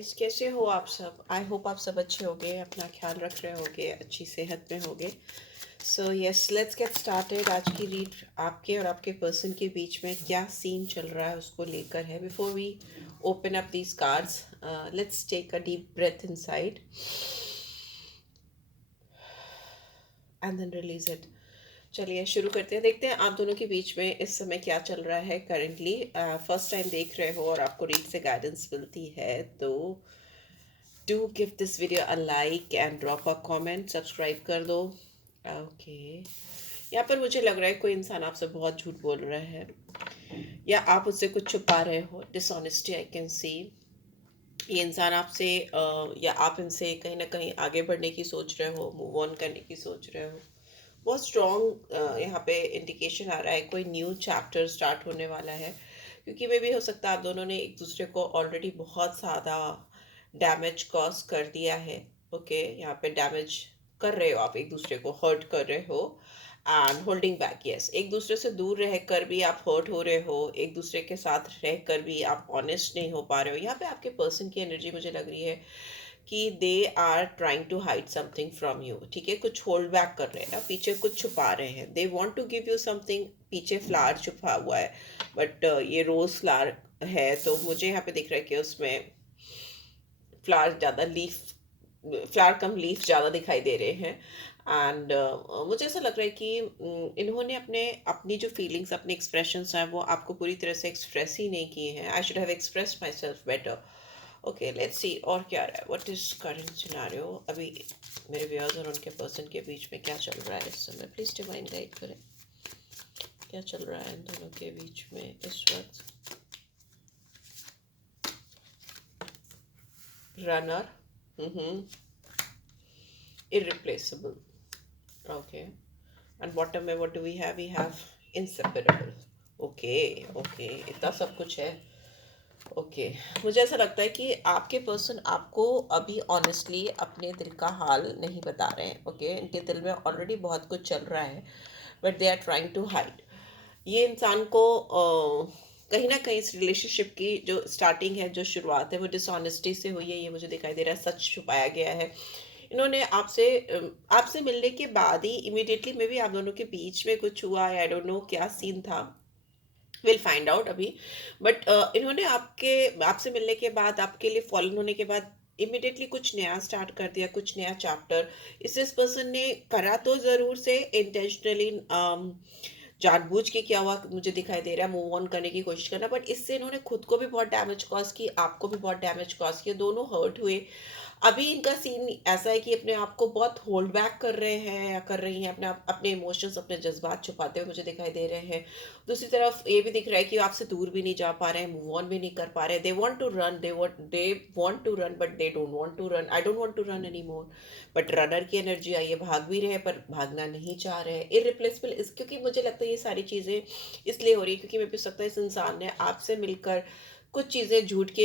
Guys, कैसे हो आप सब? आई होप आप सब अच्छे होगे, अपना ख्याल रख रहे होगे, अच्छी सेहत में होगे। So yes, let's get started. आज की रीड आपके और आपके पर्सन के बीच में क्या सीन चल रहा है उसको लेकर है। Before we open up these cards, let's take a deep breath inside and then release it. चलिए शुरू करते हैं, देखते हैं आप दोनों के बीच में इस समय क्या चल रहा है करेंटली। फर्स्ट टाइम देख रहे हो और आपको रीड से गाइडेंस मिलती है तो do give this video a like and drop a comment, subscribe कर दो। ओके, यहाँ पर मुझे लग रहा है कोई इंसान आपसे बहुत झूठ बोल रहा है या आप उससे कुछ छुपा रहे हो। Dishonesty I can see. ये इंसान आपसे या आप इनसे कहीं ना कहीं आगे बढ़ने की सोच रहे हो, मूव ऑन करने की सोच रहे हो। बहुत स्ट्रॉन्ग यहाँ पे इंडिकेशन आ रहा है कोई न्यू चैप्टर स्टार्ट होने वाला है, क्योंकि मे भी हो सकता है आप दोनों ने एक दूसरे को ऑलरेडी बहुत ज़्यादा डैमेज कॉज कर दिया है। ओके, यहाँ पे डैमेज कर रहे हो, आप एक दूसरे को हर्ट कर रहे हो एंड होल्डिंग बैक। यस, एक दूसरे से दूर रह कर भी आप हर्ट हो रहे हो, एक दूसरे के साथ रह कर भी आप ऑनेस्ट नहीं हो पा रहे हो। यहाँ पे आपके पर्सन की एनर्जी मुझे लग रही है कि they are trying to hide something from you. ठीक है, कुछ होल्ड बैक कर रहे हैं ना, पीछे कुछ छुपा रहे हैं। They want to give you something. पीछे फ्लावर छुपा हुआ है बट ये रोज फ्लावर है, तो मुझे यहाँ पे दिख रहा है कि उसमें फ्लावर ज़्यादा, लीफ फ्लावर कम लीफ ज़्यादा दिखाई दे रहे हैं। एंड मुझे ऐसा लग रहा है कि इन्होंने अपनी जो फीलिंग्स, अपने एक्सप्रेशंस हैं वो आपको पूरी तरह से एक्सप्रेस ही नहीं किए हैं। I should have express my self better. Okay, let's सी और क्या रहा है। व्हाट इज करंट सिनेरियो अभी मेरे व्यूअर्स और उनके पर्सन के बीच में क्या चल रहा है इस समय। प्लीज डिवाइन गाइड करें, क्या चल रहा है इन दोनों के बीच में इस वक्त। Runner, irreplaceable. Okay, and bottom में what do we have? We have inseparable. Okay okay, इतना सब कुछ है। ओके, मुझे ऐसा लगता है कि आपके पर्सन आपको अभी ऑनेस्टली अपने दिल का हाल नहीं बता रहे हैं। ओके, इनके दिल में ऑलरेडी बहुत कुछ चल रहा है but they are trying to hide. ये इंसान को कहीं ना कहीं इस रिलेशनशिप की जो स्टार्टिंग है, जो शुरुआत है, वो डिसऑनेस्टी से हुई है। ये मुझे दिखाई दे रहा है, सच छुपाया गया है। इन्होंने आपसे मिलने के बाद ही इमीडिएटली मे बी आप दोनों के बीच में कुछ हुआ, आई डोंट नो क्या सीन था, विल फाइंड आउट अभी। बट इन्होंने आपसे मिलने के बाद, आपके लिए फॉलन होने के बाद इमिडिएटली कुछ नया स्टार्ट कर दिया, कुछ नया चैप्टर। इस पर्सन ने करा तो ज़रूर से इंटेंशनली, जानबूझ के क्या हुआ मुझे दिखाई दे रहा है, मूव ऑन करने की कोशिश करना, बट इससे इन्होंने खुद को भी बहुत डैमेज कॉज की, आपको भी बहुत डैमेज कॉज किया, दोनों हर्ट हुए। अभी इनका सीन ऐसा है कि अपने आप को बहुत होल्ड बैक कर रहे हैं या कर रही हैं, अपने इमोशंस, अपने जज्बात छुपाते हुए मुझे दिखाई दे रहे हैं। दूसरी तरफ ये भी दिख रहा है कि आपसे दूर भी नहीं जा पा रहे हैं, मूव ऑन भी नहीं कर पा रहे हैं। They want to run, they want to run but they don't want to run. I don't want to run any more, but runner की एनर्जी आई है, भाग भी रहे हैं पर भागना नहीं चाह रहे हैं। इररिप्लेसेबल इस, क्योंकि मुझे लगता है ये सारी चीज़ें इसलिए हो रही है क्योंकि मेरे को सकता है इस इंसान ने आपसे मिलकर कुछ चीज़ें झूठ के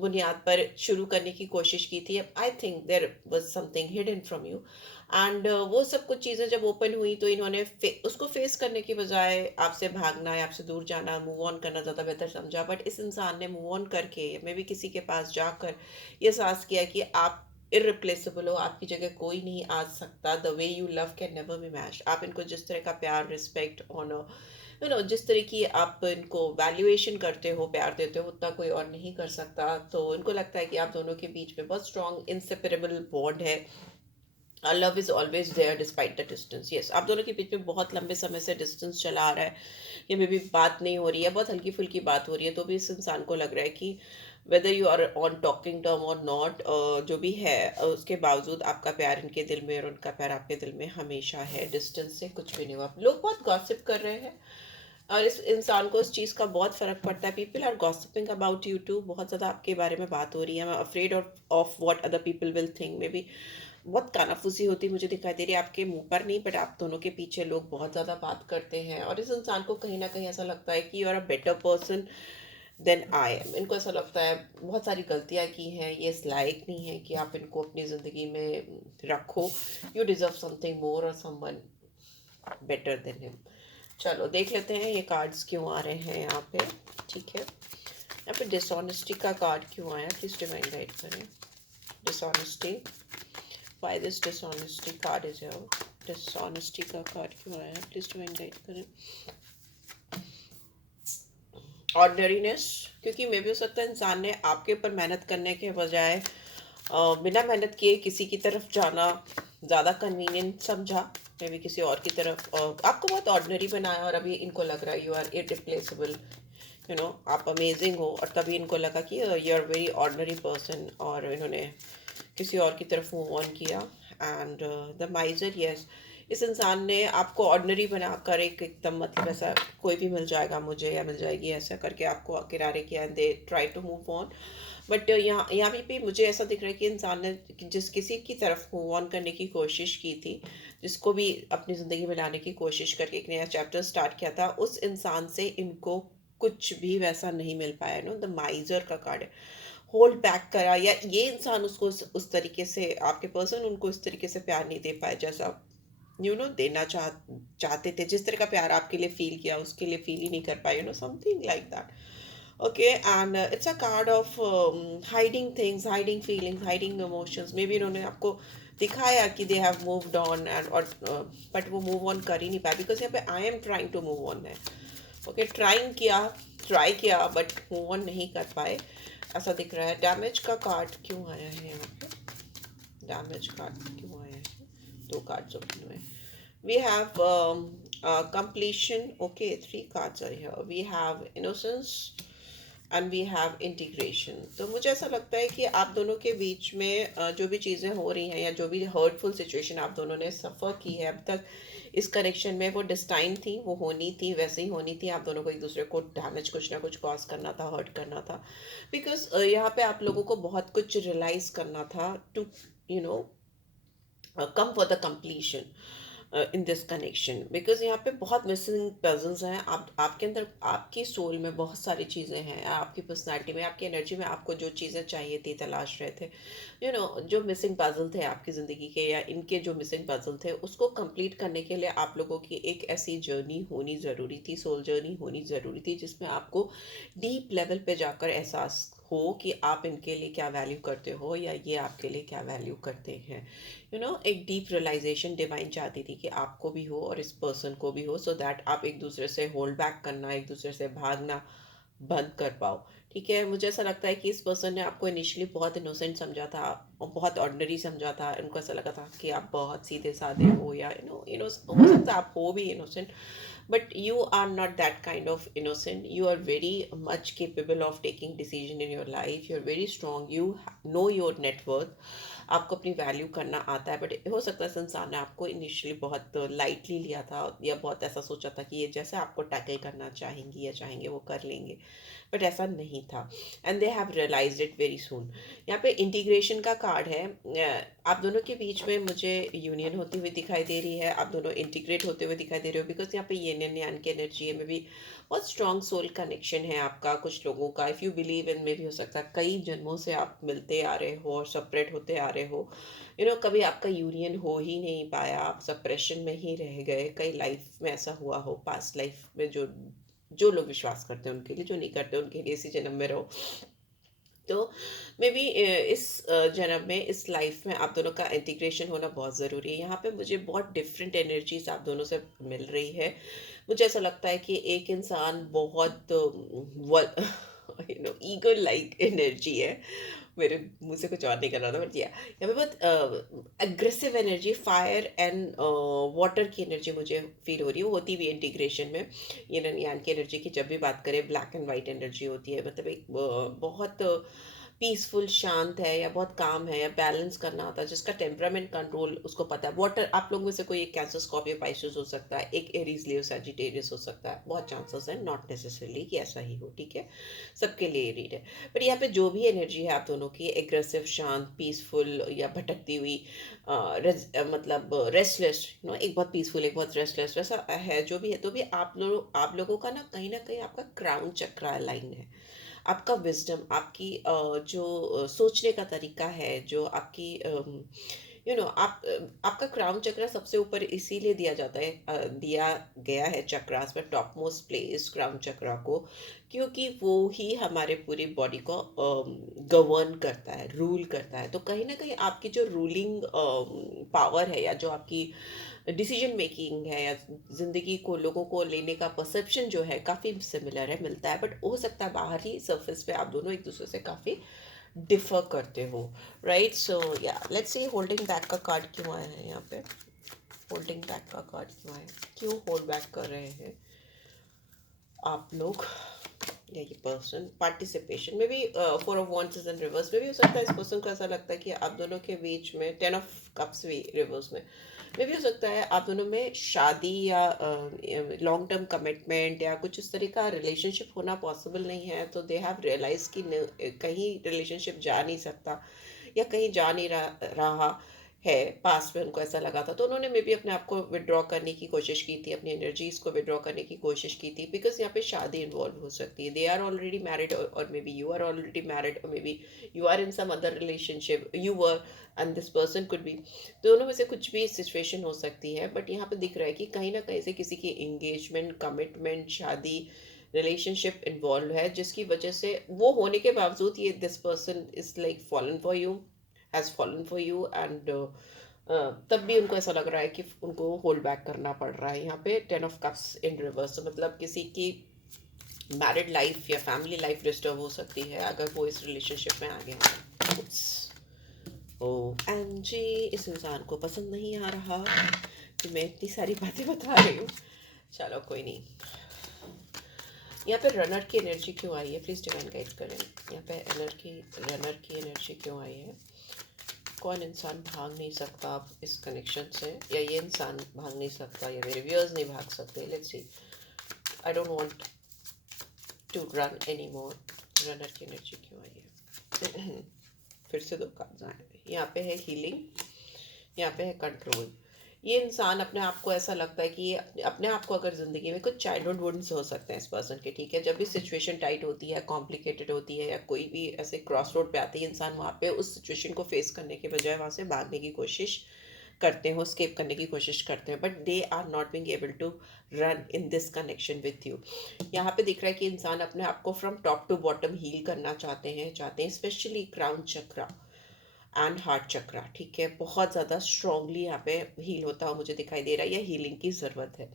बुनियाद पर शुरू करने की कोशिश की थी। I think there was something hidden from you and वो सब कुछ चीज़ें जब ओपन हुई तो इन्होंने उसको फेस करने के बजाय आपसे भागना या आपसे दूर जाना, मूव ऑन करना ज़्यादा बेहतर समझा। बट इस इंसान ने मूव ऑन करके मे भी किसी के पास जाकर ये एहसास किया कि आप इररिप्लेसेबल हो, आपकी जगह कोई नहीं आ सकता। The way you love can never be matched. आप इनको जिस तरह का प्यार, रिस्पेक्ट, ऑनर, जिस तरह की आप इनको वैल्यूएशन करते हो, प्यार देते हो, उतना कोई और नहीं कर सकता। तो इनको लगता है कि आप दोनों के बीच में बहुत स्ट्रॉन्ग इनसेपरेबल बॉन्ड है। Love is always there despite the distance. Yes, आप दोनों के बीच में बहुत लंबे समय से डिस्टेंस चला आ रहा है, ये मे भी बात नहीं हो रही है, बहुत हल्की फुल्की बात हो रही है, तो भी इस इंसान को लग रहा है कि whether you are on talking term और नॉट, जो भी है, उसके बावजूद आपका प्यार इनके दिल में और उनका प्यार आपके दिल में हमेशा है। डिस्टेंस से कुछ भी नहीं हुआ। लोग बहुत गॉसिप कर रहे हैं और इस इंसान को इस चीज़ का बहुत फ़र्क पड़ता है। People are gossiping about you too, बहुत ज़्यादा आपके बारे में बात हो रही है। I am afraid of what other people will think. Maybe बहुत कानाफूसी होती मुझे दिखाई दे रही है, आपके मुंह पर नहीं बट आप दोनों के पीछे लोग बहुत ज़्यादा बात करते हैं। और इस इंसान को कहीं ना कहीं ऐसा लगता है कि you are a better person than I am. इनको ऐसा लगता है बहुत सारी गलतियाँ की हैं, ये इस लायक नहीं है कि आप इनको अपनी ज़िंदगी में रखो। यू डिज़र्व समथिंग मोर और समवन बेटर देन हिम। चलो देख लेते हैं ये कार्ड्स क्यों आ रहे हैं यहाँ पे। ठीक है, यहाँ पे डिसऑनेस्टी का कार्ड क्यों आया, प्लीज डिवाइन गाइड करें। Dishonesty, why this dishonesty card is here. Dishonesty का कार्ड क्यों आया, प्लीज डिवाइन गाइड करें। ऑर्डनरीनेस, क्योंकि मे भी हो सकता है इंसान ने आपके ऊपर मेहनत करने के बजाय बिना मेहनत किए किसी की तरफ जाना ज़्यादा कन्वीनियंट समझा। मे भी किसी और की तरफ आपको बहुत ऑर्डनरी बनाया और अभी इनको लग रहा है you are irreplaceable, you know, आप अमेजिंग हो, और तभी इनको लगा कि you are very ordinary person, और इन्होंने किसी और की तरफ मूव ऑन किया। एंड द माइजर, यस, इस इंसान ने आपको ऑर्डनरी बनाकर एक एकदम मतलब ऐसा कोई भी मिल जाएगा मुझे या मिल जाएगी ऐसा करके आपको किनारे किया, and they try to move on. But यहाँ भी मुझे ऐसा दिख रहा है कि इंसान ने जिस किसी की तरफ मूव ऑन करने की कोशिश की थी, जिसको भी अपनी ज़िंदगी में लाने की कोशिश करके एक नया चैप्टर स्टार्ट किया था, उस इंसान से इनको कुछ भी वैसा नहीं मिल पाया। नो, द माइजर का कार्ड है, होल्ड बैक करा, या ये इंसान उसको उस तरीके से, आपके पर्सन उनको इस तरीके से प्यार नहीं दे पाए जैसा देना चाहते थे, जिस तरह का प्यार आपके लिए फील किया उसके लिए फील ही नहीं कर पाए, something like that. Okay, and it's a card of hiding things, hiding feelings, hiding emotions. Maybe इन्होंने आपको दिखाया कि they have moved on and, और बट वो मूव ऑन कर ही नहीं पाए, बिकॉज यहाँ पे I am trying to move on है। ओके, ट्राई किया बट मूव ऑन नहीं कर पाए, ऐसा दिख रहा है। डैमेज का कार्ड क्यों आया है यहाँ पे, डैमेज कार्ड क्यों आया है, दो कार्ड्स ओपन हुए। We have completion. Okay, three cards are here. We have innocence and we have integration. तो मुझे ऐसा लगता है कि आप दोनों के बीच में जो भी चीज़ें हो रही हैं या जो भी हर्टफुल सिचुएशन आप दोनों ने सफ़र की है अब तक इस कनेक्शन में, वो डिस्टाइन थी, वो होनी थी, वैसे ही होनी थी। आप दोनों को एक दूसरे को डैमेज कुछ ना कुछ कॉज करना था, हर्ट करना था, बिकॉज यहाँ पे आप लोगों को बहुत कुछ रियलाइज करना था to you know come for the completion in this connection, because यहाँ पे बहुत मिसिंग पजल्स हैं। आप आपके अंदर, आपकी सोल में बहुत सारी चीज़ें हैं, आपकी पर्सनालिटी में, आपकी एनर्जी में, आपको जो चीज़ें चाहिए थी, तलाश रहे थे, जो मिसिंग पजल थे आपकी ज़िंदगी के, या इनके जो मिसिंग पजल थे, उसको कंप्लीट करने के लिए आप लोगों की एक ऐसी जर्नी होनी ज़रूरी थी, सोल जर्नी होनी ज़रूरी थी, जिसमें आपको डीप लेवल पे जाकर एहसास हो कि आप इनके लिए क्या वैल्यू करते हो या ये आपके लिए क्या वैल्यू करते हैं। एक डीप रियलाइजेशन डिवाइन चाहती थी कि आपको भी हो और इस पर्सन को भी हो, सो दैट आप एक दूसरे से होल्ड बैक करना, एक दूसरे से भागना बंद कर पाओ। ठीक है, मुझे ऐसा लगता है कि इस पर्सन ने आपको इनिशियली बहुत इनोसेंट समझा था और बहुत ऑर्डिनरी समझा था। उनको ऐसा लगा था कि आप बहुत सीधे साधे हो, या हो सकता है आप हो भी innocent, but you are not that kind of innocent. You are very much capable of taking decision in your life. You are very strong. You know your net worth. आपको अपनी वैल्यू करना आता है, बट हो सकता है संसार ने आपको इनिशियली बहुत लाइटली लिया था, या बहुत ऐसा सोचा था कि ये जैसे आपको टैकल करना चाहेंगी या चाहेंगे वो कर लेंगे, बट ऐसा नहीं था। And they have realised it very soon. यहाँ पे इंटीग्रेशन का कार्ड है। आप दोनों के बीच में मुझे यूनियन होती हुई दिखाई दे रही है, आप दोनों इंटीग्रेट होते हुए दिखाई दे रहे हो, बिकॉज यहाँ पे येन एंड यान की एनर्जी है। में भी बहुत स्ट्रॉन्ग सोल कनेक्शन है आपका कुछ लोगों का। इफ़ यू बिलीव इन, में भी हो सकता है कई जन्मों से आप मिलते आ रहे हो और सेपरेट होते आ रहे हो। कभी आपका यूनियन हो ही नहीं पाया, आप सप्रेशन में ही रह गए। कई लाइफ में ऐसा हुआ हो, पास्ट लाइफ में, जो जो लोग विश्वास करते हैं उनके लिए, जो नहीं करते उनके लिए इसी जन्म में रहो। तो मे बी इस जन्म में, इस लाइफ में आप दोनों का इंटीग्रेशन होना बहुत ज़रूरी है। यहाँ पे मुझे बहुत डिफरेंट एनर्जीज आप दोनों से मिल रही है। मुझे ऐसा लगता है कि एक इंसान बहुत ईगल लाइक एनर्जी है। मेरे मुंह से कुछ और नहीं कर रहा था, बट या यहाँ पे बहुत aggressive energy, fire and water की एनर्जी मुझे फील हो रही है। वो होती भी इंटीग्रेशन में यिन यान की एनर्जी की जब भी बात करें, ब्लैक एंड वाइट एनर्जी होती है, मतलब एक बहुत पीसफुल, शांत है, या बहुत काम है, या बैलेंस करना आता है, जिसका टेम्परामेंट कंट्रोल उसको पता है। वाटर, आप लोगों में से कोई एक कैंसर, स्कॉर्पियो, पाइसेस हो सकता है, एक एरीज, लियो, सजिटेरियस हो सकता है। बहुत चांसेस है, नॉट नेसेसरली कि ऐसा ही हो, ठीक है, सबके लिए रीड है। पर यहाँ पे जो भी एनर्जी है आप दोनों की, एग्रेसिव, शांत, पीसफुल, या भटकती हुई, मतलब रेस्टलेस, एक बहुत पीसफुल, एक बहुत रेस्टलेस, वैसा है जो भी है। तो भी आप लोगों का ना कहीं आपका क्राउन चक्र लाइन है। आपका विजडम, आपकी जो सोचने का तरीका है, जो आपकी आप आपका क्राउन चक्र सबसे ऊपर इसीलिए दिया जाता है, दिया गया है चक्रास में टॉप मोस्ट प्लेस क्राउन चक्रा को, क्योंकि वो ही हमारे पूरी बॉडी को गवर्न करता है, रूल करता है। तो कहीं ना कहीं आपकी जो रूलिंग पावर है, या जो आपकी डिसीजन मेकिंग है, या जिंदगी को लोगों को लेने का परसेप्शन जो है, काफ़ी सिमिलर है, मिलता है। बट हो सकता है बाहर ही सरफेस पे आप दोनों एक दूसरे से काफ़ी डिफर करते हो, राइट? सो या लेट्स से होल्डिंग बैक का कार्ड क्यों आया है यहाँ पे? होल्डिंग बैक का कार्ड क्यों आया है? क्यों होल्ड बैक कर रहे हैं आप लोग, या ये पर्सन? पार्टिसिपेशन में भी four of wands is in reverse में भी हो सकता है। इस पर्सन को ऐसा लगता है कि आप दोनों के बीच में 10 of cups भी रिवर्स में भी हो सकता है आप दोनों में शादी या लॉन्ग टर्म कमिटमेंट या कुछ इस तरह का रिलेशनशिप होना पॉसिबल नहीं है। तो दे हैव रियलाइज कि कहीं रिलेशनशिप जा नहीं सकता, या कहीं जा नहीं रहा है। पास्ट में उनको ऐसा लगा था, तो उन्होंने मे बी अपने आप को विड्रॉ करने की कोशिश की थी, अपनी एनर्जीज को विड्रॉ करने की कोशिश की थी, बिकॉज यहाँ पे शादी इन्वॉल्व हो सकती है। दे आर ऑलरेडी मैरिड, और maybe you are already married, और maybe you are in some other relationship, you were and this person could be. दोनों में से कुछ भी सिचुएशन हो सकती है। बट यहाँ पे दिख रहा है कि कहीं ना कहीं से किसी की एंगेजमेंट, कमिटमेंट, शादी, रिलेशनशिप इन्वॉल्व है, जिसकी वजह से वो होने के बावजूद ये this person is like fallen for you, has fallen for you, and तब भी उनको ऐसा लग रहा है कि उनको होल्ड बैक करना पड़ रहा है। यहाँ पे 10 of cups इन रिवर्स, तो मतलब किसी की मैरिड लाइफ या फैमिली लाइफ डिस्टर्ब हो सकती है अगर वो इस रिलेशनशिप में आ गए हैं। ओ एम जी, इस इंसान को पसंद नहीं आ रहा कि मैं इतनी सारी बातें बता रही हूँ। चलो कोई नहीं। यहाँ पे रनर की एनर्जी क्यों आई है? प्लीज़ डिवाइन गाइड करें। यहाँ पे रनर की एनर्जी क्यों आई है? कौन इंसान भाग नहीं सकता आप इस कनेक्शन से, या ये इंसान भाग नहीं सकता, या मेरे व्यूअर्स नहीं भाग सकते? Let's see. I don't want to run any more. Runner की एनर्जी क्यों आई है? फिर से 2 कार्ड्स आए हैं। यहाँ पे है हीलिंग, यहाँ पे है कंट्रोल। ये इंसान अपने आप को ऐसा लगता है कि ये अपने आप को, अगर ज़िंदगी में कुछ चाइल्डहुड वुंड्स हो सकते हैं इस पर्सन के, ठीक है, जब भी सिचुएशन टाइट होती है, कॉम्प्लिकेटेड होती है, या कोई भी ऐसे क्रॉस रोड पे आती है, इंसान वहाँ पे उस सिचुएशन को फेस करने के बजाय वहाँ से भागने की कोशिश करते हैं, स्केप करने की कोशिश करते हैं, but they are not being able to run in this connection with you. यहाँ पे दिख रहा है कि इंसान अपने आप को from top to bottom heal करना चाहते हैं specially crown chakra and heart chakra, ठीक है, बहुत ज़्यादा स्ट्रांगली यहाँ पे हील होता हुआ मुझे दिखाई दे रहा है, या हीलिंग की ज़रूरत है।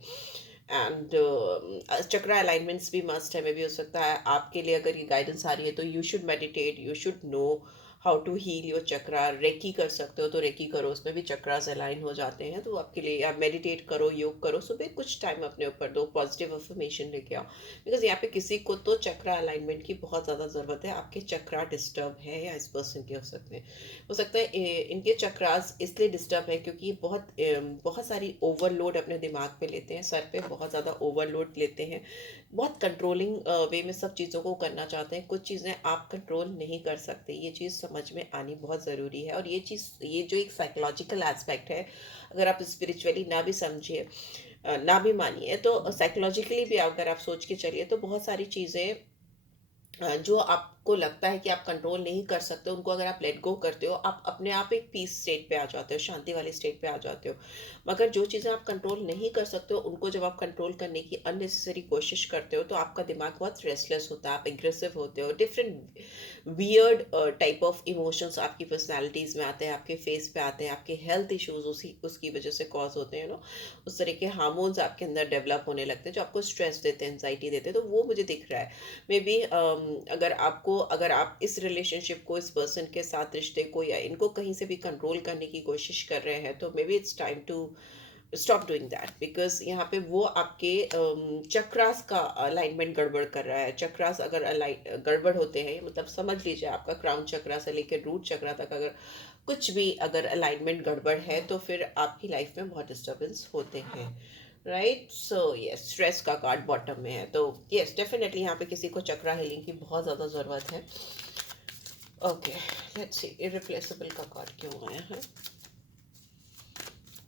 एंड चक्रा अलाइनमेंट्स भी मस्ट है। मे भी हो सकता है आपके लिए अगर ये गाइडेंस आ रही है तो you should meditate, you should know how to heal your chakra. Reiki कर सकते हो तो रेकी करो, उसमें भी चक्रास अलाइन हो जाते हैं, तो आपके लिए आप मेडिटेट करो, योग करो, सुबह कुछ टाइम अपने ऊपर दो, पॉजिटिव अफर्मेशन लेके आओ। बिकॉज यहाँ पे किसी को तो चक्रा अलाइनमेंट की बहुत ज़्यादा ज़रूरत है। आपके चक्रा डिस्टर्ब है, या इस पर्सन के हो सकता है इनके चक्रास इसलिए डिस्टर्ब है क्योंकि ये बहुत सारी ओवरलोड अपने दिमाग पे लेते हैं, सर पे बहुत ज़्यादा ओवरलोड लेते हैं, बहुत कंट्रोलिंग वे में सब चीज़ों को करना चाहते हैं। कुछ चीज़ें आप कंट्रोल नहीं कर सकते, ये चीज़ समझ में आनी बहुत ज़रूरी है। और ये चीज़, ये जो एक साइकोलॉजिकल एस्पेक्ट है, अगर आप स्पिरिचुअली ना भी समझिए, ना भी मानिए, तो साइकोलॉजिकली भी अगर आप सोच के चलिए, तो बहुत सारी चीज़ें जो आपको लगता है कि आप कंट्रोल नहीं कर सकते, उनको अगर आप लेट गो करते हो, आप अपने आप एक पीस स्टेट पे आ जाते हो, शांति वाली स्टेट पे आ जाते हो। मगर जो चीज़ें आप कंट्रोल नहीं कर सकते हो, उनको जब आप कंट्रोल करने की अननेसेसरी कोशिश करते हो, तो आपका दिमाग बहुत रेस्टलेस होता है, आप एग्रेसिव होते हो, different weird type of emotions आपकी पर्सनैलिटीज़ में आते हैं, आपके फेस पे आते हैं, आपके हेल्थ इश्यूज उसकी वजह से कॉज होते हैं, उस तरह के हार्मोन्स आपके अंदर डेवलप होने लगते हैं जो आपको स्ट्रेस देते हैं, एंजाइटी देते हैं। तो वो मुझे दिख रहा है। मे बी अगर आप इस रिलेशनशिप को, इस पर्सन के साथ रिश्ते को, या इनको कहीं से भी कंट्रोल करने की कोशिश कर रहे हैं, तो maybe it's time to stop doing that. Because यहाँ पे वो आपके चक्रास का अलाइनमेंट गड़बड़ कर रहा है। चक्रास अगर गड़बड़ होते हैं, मतलब समझ लीजिए आपका क्राउन चक्रा से लेकर रूट चक्रा तक अगर कुछ भी अगर अलाइनमेंट गड़बड़ है, तो फिर आपकी लाइफ में बहुत डिस्टर्बेंस होते हैं, राइट? सो यस, स्ट्रेस का कार्ड बॉटम में है, तो यस डेफिनेटली यहाँ पे किसी को चक्रा हीलिंग की बहुत ज़्यादा ज़रूरत है। ओके, लेट्स सी, इरिप्लेसेबल का कार्ड क्यों आया है?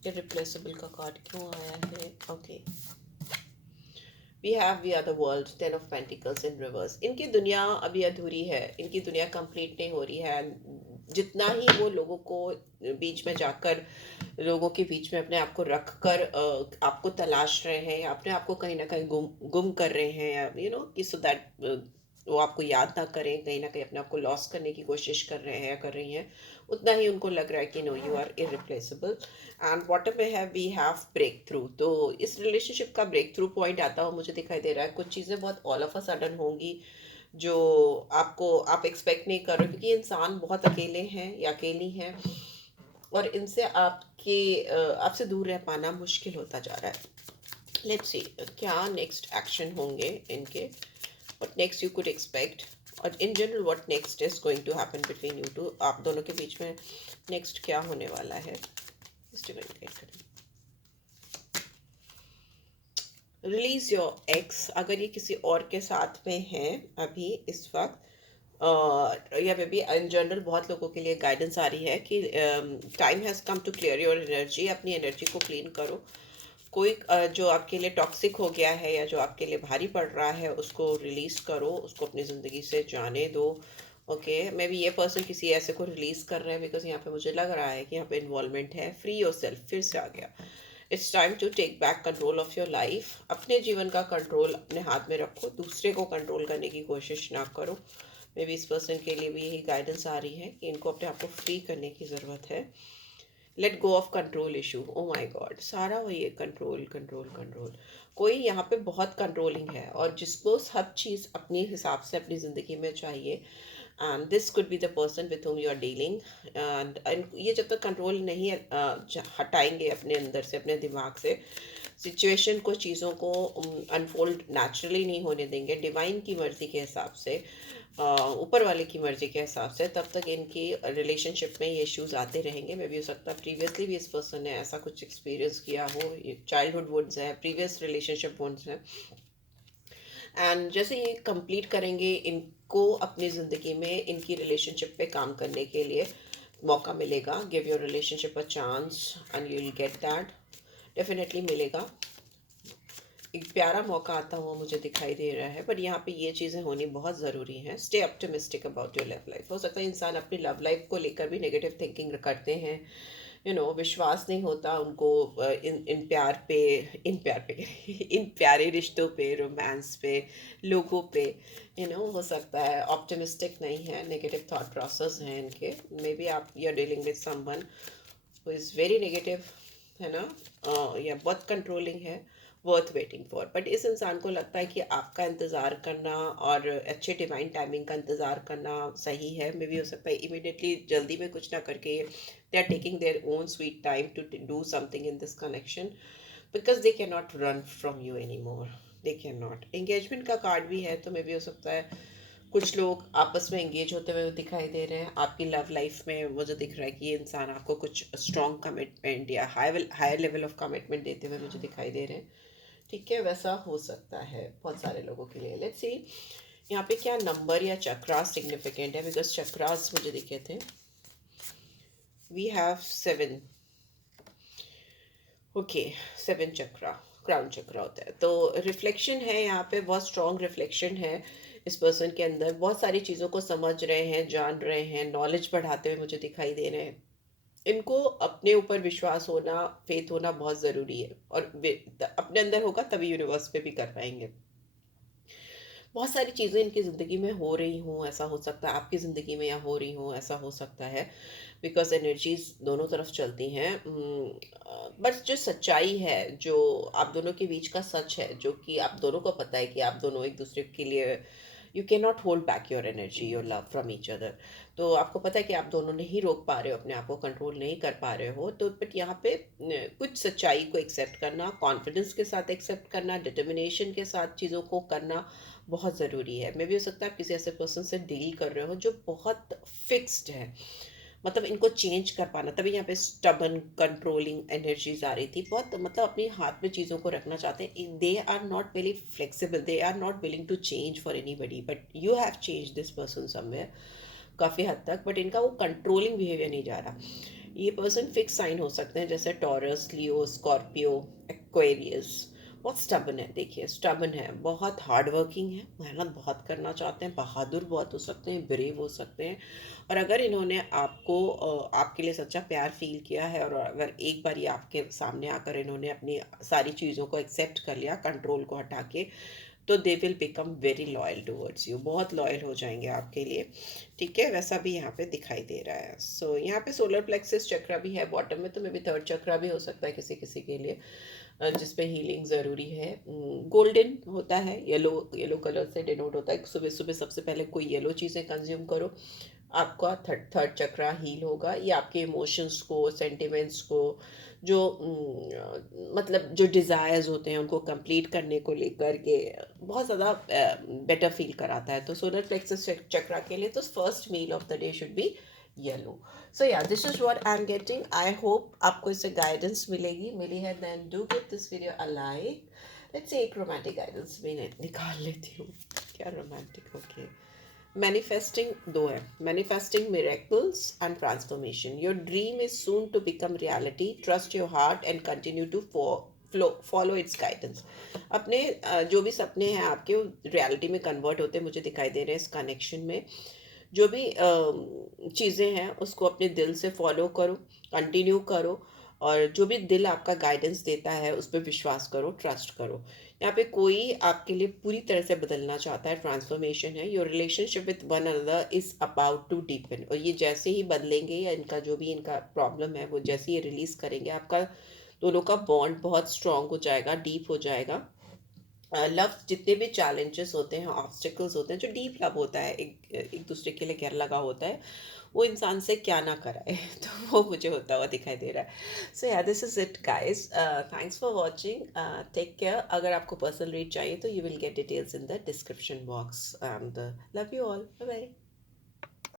इरिप्लेसेबल का कार्ड क्यों आया है? Okay, we are the world, 10 of Pentacles in reverse। इनकी दुनिया अभी अधूरी है, इनकी दुनिया कंप्लीट नहीं हो रही है। जितना ही वो लोगों को बीच में जाकर, लोगों के बीच में अपने आप को रख कर आपको तलाश रहे हैं, या अपने आप को कहीं ना कहीं गुम गुम कर रहे हैं, या कि सो दैट वो आपको याद ना करें, कहीं ना कहीं अपने आप को लॉस करने की कोशिश कर रहे हैं या कर रही हैं, उतना ही उनको लग रहा है कि no, you are irreplaceable. And what में है, वी हैव ब्रेक थ्रू। तो इस रिलेशनशिप का ब्रेक थ्रू पॉइंट आता हुआ मुझे दिखाई दे रहा है। कुछ चीज़ें बहुत ऑल ऑफ अ सडन होंगी जो आप एक्सपेक्ट नहीं कर रहे, क्योंकि इंसान बहुत अकेले हैं या अकेली हैं, और इनसे आपसे दूर रह पाना मुश्किल होता जा रहा है। लेट्स सी क्या नेक्स्ट एक्शन होंगे इनके, what next you could expect, और in general what next is going to happen between you two. आप दोनों के बीच में नेक्स्ट क्या होने वाला है, रिलीज योर एक्स। अगर ये किसी और के साथ में है अभी इस वक्त, या मे बी इन जनरल बहुत लोगों के लिए गाइडेंस आ रही है कि time has come to clear your energy. अपनी एनर्जी को क्लीन करो। कोई जो आपके लिए टॉक्सिक हो गया है या जो आपके लिए भारी पड़ रहा है, उसको रिलीज़ करो, उसको अपनी ज़िंदगी से जाने दो। ओके, मे बी ये पर्सन किसी ऐसे को रिलीज़ कर रहे हैं, बिकॉज यहाँ पे मुझे लग रहा है कि यहाँ पे इन्वॉल्वमेंट है। फ्री योर सेल्फ फिर से आ गया। It's time to take back control of your life. अपने जीवन का कंट्रोल अपने हाथ में रखो, दूसरे को कंट्रोल करने की कोशिश ना करो। मे बी इस पर्सन के लिए भी यही गाइडेंस आ रही है कि इनको अपने आप को फ्री करने की ज़रूरत है। Let go of control issue. Oh my God, सारा वही है, कंट्रोल कंट्रोल कंट्रोल। कोई यहाँ पे बहुत कंट्रोलिंग है और जिसको सब चीज़ अपने हिसाब से अपनी ज़िंदगी में चाहिए, and this could be the person with whom you are dealing. And ये जब तक कंट्रोल नहीं हटाएंगे अपने अंदर से, अपने दिमाग से, सिचुएशन को, चीज़ों को अनफोल्ड नेचुरली नहीं होने देंगे डिवाइन की मर्ज़ी के हिसाब से, ऊपर वाले की मर्ज़ी के हिसाब से, तब तक इनकी रिलेशनशिप में ये इश्यूज आते रहेंगे। मे भी हो सकता है प्रीवियसली भी इस पर्सन ने ऐसा कुछ एक्सपीरियंस किया हो, चाइल्डहुड वुड्स है, प्रीवियस रिलेशनशिप वुड्स है। एंड जैसे ये कंप्लीट करेंगे, इनको अपनी ज़िंदगी में इनकी रिलेशनशिप पे काम करने के लिए मौका मिलेगा। Give your relationship a chance and you will get that, definitely मिलेगा। एक प्यारा मौका आता हुआ मुझे दिखाई दे रहा है, पर यहाँ पे ये चीज़ें होनी बहुत ज़रूरी हैं। Stay optimistic about your love life. हो सकता है इंसान अपनी लव लाइफ को लेकर भी नेगेटिव थिंकिंग करते हैं, विश्वास नहीं होता उनको इन प्यार पे इन प्यारे रिश्तों पे, रोमांस पे, लोगों पे। हो सकता है ऑप्टिमिस्टिक नहीं है, नेगेटिव थॉट प्रोसेस हैं इनके। मे बी आप you are dealing with someone who is very negative, है ना, या बहुत कंट्रोलिंग है, वर्थ वेटिंग फॉर। बट इस इंसान को लगता है कि आपका इंतज़ार करना और अच्छे डिवाइन टाइमिंग का इंतज़ार करना सही है। मे भी हो सकता है इमिडिएटली जल्दी में कुछ ना करके they are taking their own sweet time to do something in this connection, because they can not run from you any more. They can not. Engagement का कार्ड भी है, तो मे भी हो सकता है कुछ लोग आपस में एंगेज होते हुए दिखाई दे रहे हैं। आपकी लव लाइफ में मुझे दिख रहा है कि ये इंसान आपको कुछ स्ट्रॉन्ग कमिटमेंट या हायर लेवल ऑफ कमिटमेंट देते हुए मुझे दिखाई दे रहे हैं। ठीक है, वैसा हो सकता है बहुत सारे लोगों के लिए। लेट्स सी यहाँ पे क्या नंबर या चक्रास सिग्निफिकेंट है, बिकॉज चक्रास मुझे दिखे थे। We have 7। Okay, 7 chakra, crown chakra होता है। तो रिफ्लेक्शन है यहाँ पे, बहुत स्ट्रॉन्ग रिफ्लेक्शन है इस पर्सन के अंदर। बहुत सारी चीज़ों को समझ रहे हैं, जान रहे हैं, नॉलेज बढ़ाते हुए मुझे दिखाई दे रहे हैं। इनको अपने ऊपर विश्वास होना, फेथ होना बहुत ज़रूरी है, और अपने अंदर होगा तभी यूनिवर्स पे भी कर पाएंगे। बहुत सारी चीज़ें इनकी ज़िंदगी में हो रही हों, ऐसा हो सकता है आपकी ज़िंदगी में या हो रही हों, ऐसा हो सकता है, बिकॉज एनर्जीज दोनों तरफ चलती हैं। बट जो सच्चाई है, जो आप दोनों के बीच का सच है, जो कि आप दोनों को पता है कि आप दोनों एक दूसरे के लिए, you can not hold back your energy, your love from each other. तो आपको पता है कि आप दोनों नहीं रोक पा रहे हो, अपने आप को कंट्रोल नहीं कर पा रहे हो। तो बट यहाँ पे कुछ सच्चाई को एक्सेप्ट करना, कॉन्फिडेंस के साथ एक्सेप्ट करना, डिटर्मिनेशन के साथ चीज़ों को करना बहुत ज़रूरी है। मे भी हो सकता है आप किसी ऐसे पर्सन से डील कर रहे हो जो बहुत फिक्स्ड है, मतलब इनको चेंज कर पाना, तभी यहाँ पे स्टबन कंट्रोलिंग एनर्जीज आ रही थी बहुत, मतलब अपने हाथ में चीज़ों को रखना चाहते हैं। They are not very flexible, they are not willing to change for anybody, but you have change this person somewhere काफ़ी हद तक। बट इनका वो कंट्रोलिंग बिहेवियर नहीं जा रहा। ये पर्सन फिक्स साइन हो सकते हैं, जैसे टॉरस, लियो, स्कॉर्पियो, एक्वेरियस। बहुत स्टबन है, देखिए स्टबन है, बहुत हार्ड वर्किंग है, मेहनत बहुत करना चाहते हैं, बहादुर बहुत हो सकते हैं, ब्रेव हो सकते हैं। और अगर इन्होंने आपको आपके लिए सच्चा प्यार फील किया है, और अगर एक बार ये आपके सामने आकर इन्होंने अपनी सारी चीज़ों को एक्सेप्ट कर लिया, कंट्रोल को हटा के, तो they will become very loyal towards you, बहुत लॉयल हो जाएंगे आपके लिए। ठीक है, वैसा भी यहाँ पे दिखाई दे रहा है। सो यहाँ पे सोलर प्लेक्सिस चक्रा भी है बॉटम में, तो मे बी थर्ड चक्रा भी हो सकता है किसी किसी के लिए, जिसपे हीलिंग ज़रूरी है। गोल्डन होता है, येलो येलो कलर से डिनोट होता है। सुबह सुबह सबसे पहले कोई येलो चीज़ें कंज्यूम करो, आपका थर्ड थर्ड चक्रा हील होगा। ये आपके इमोशंस को, सेंटिमेंट्स को, जो मतलब जो डिज़ायर्स होते हैं उनको कंप्लीट करने को लेकर के बहुत ज़्यादा बेटर फील कराता है। तो सोलर प्लेक्सस चक्रा के लिए तो first meal of the day should be yellow. So या this is what I am getting. I hope आपको इससे गाइडेंस मिलेगी, मिली है, then do give this video a like. Let's say एक रोमांटिक गाइडेंस भी निकाल लेती हूँ। क्या रोमांटिक, ओके। मैनिफेस्टिंग दो है, manifesting miracles and transformation. Your dream is soon to become reality, trust your heart and continue to follow its guidance. अपने जो भी सपने हैं आपके, रियलिटी में कन्वर्ट होते मुझे दिखाई दे रहे हैं इस कनेक्शन में। जो भी चीज़ें हैं उसको अपने दिल से फॉलो करो, कंटिन्यू करो, और जो भी दिल आपका गाइडेंस देता है उस पर विश्वास करो, ट्रस्ट करो। यहाँ पे कोई आपके लिए पूरी तरह से बदलना चाहता है, ट्रांसफॉर्मेशन है। Your relationship with one another is about to deepen, और ये जैसे ही बदलेंगे, या इनका जो भी इनका प्रॉब्लम है वो जैसे ही रिलीज करेंगे, आपका दोनों का बॉन्ड बहुत स्ट्रांग हो जाएगा, डीप हो जाएगा। लव, जितने भी चैलेंजेस होते हैं, ऑब्स्टिकल्स होते हैं, जो डीप लव होता है, एक एक दूसरे के लिए गैर लगा होता है, वो इंसान से क्या ना कराए तो वो मुझे होता हुआ दिखाई दे रहा है। सो या this is it guys, thanks for watching, take care. अगर आपको पर्सनल रीड चाहिए तो you will get details in the description box, and love you all, bye bye.